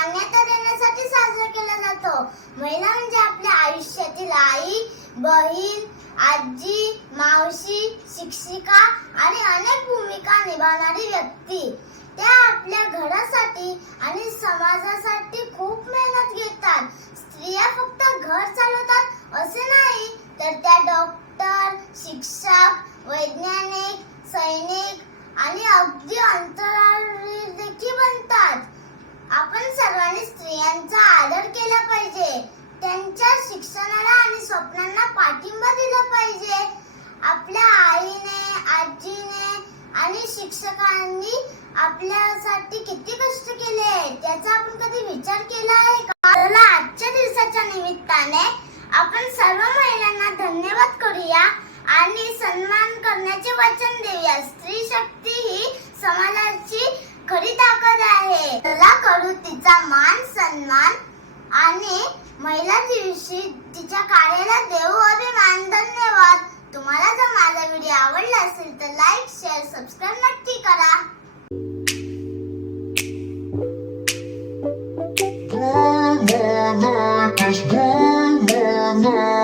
मान्यता देण्यासाठी साजरा केला जातो. महिला म्हणजे आपल्या आयुष्यातील आई, बहीण, आजी, मावशी, शिक्षिका आणि अनेक भूमिका निभावणारी व्यक्ती. त्या आपल्या घरासाठी आणि समाजासाठी खूप मेहनत घेतात. स्त्रिया फक्त घर चालवतात असे नाही, तर त्या डॉक्टर, शिक्षक, वैज्ञानिक, सैनिक आणि अगदी अंतराळवीर देखील बनतात. आपण सर्वांनी स्त्रियांचा आदर केला पाहिजे. त्यांच्या शिक्षणाला आणि स्वप्नांना पाठिंबा दिला पाहिजे. आपल्या आईने, आजीने आणि शिक्षकांनी आपल्यासाठी किती कष्ट केले त्याचा आपण कधी विचार केला आहे का? चला आजच्या दिवसाच्या निमित्ताने आपण सर्व महिलांना धन्यवाद करूया आणि सन्मान करण्याचे वचन देऊया. स्त्री शक्ती ही समाजाची खरी ताकद आहे. चला करू तिचा मान सन्मान आणि महिला दिवशी तिच्या कार्याला देऊ अभिमान. धन्यवाद. तुम्हाला जर माझा व्हिडिओ आवडला असेल तर लाईक, शेअर, सबस्क्राईब नक्की करा. One more night, just one more night.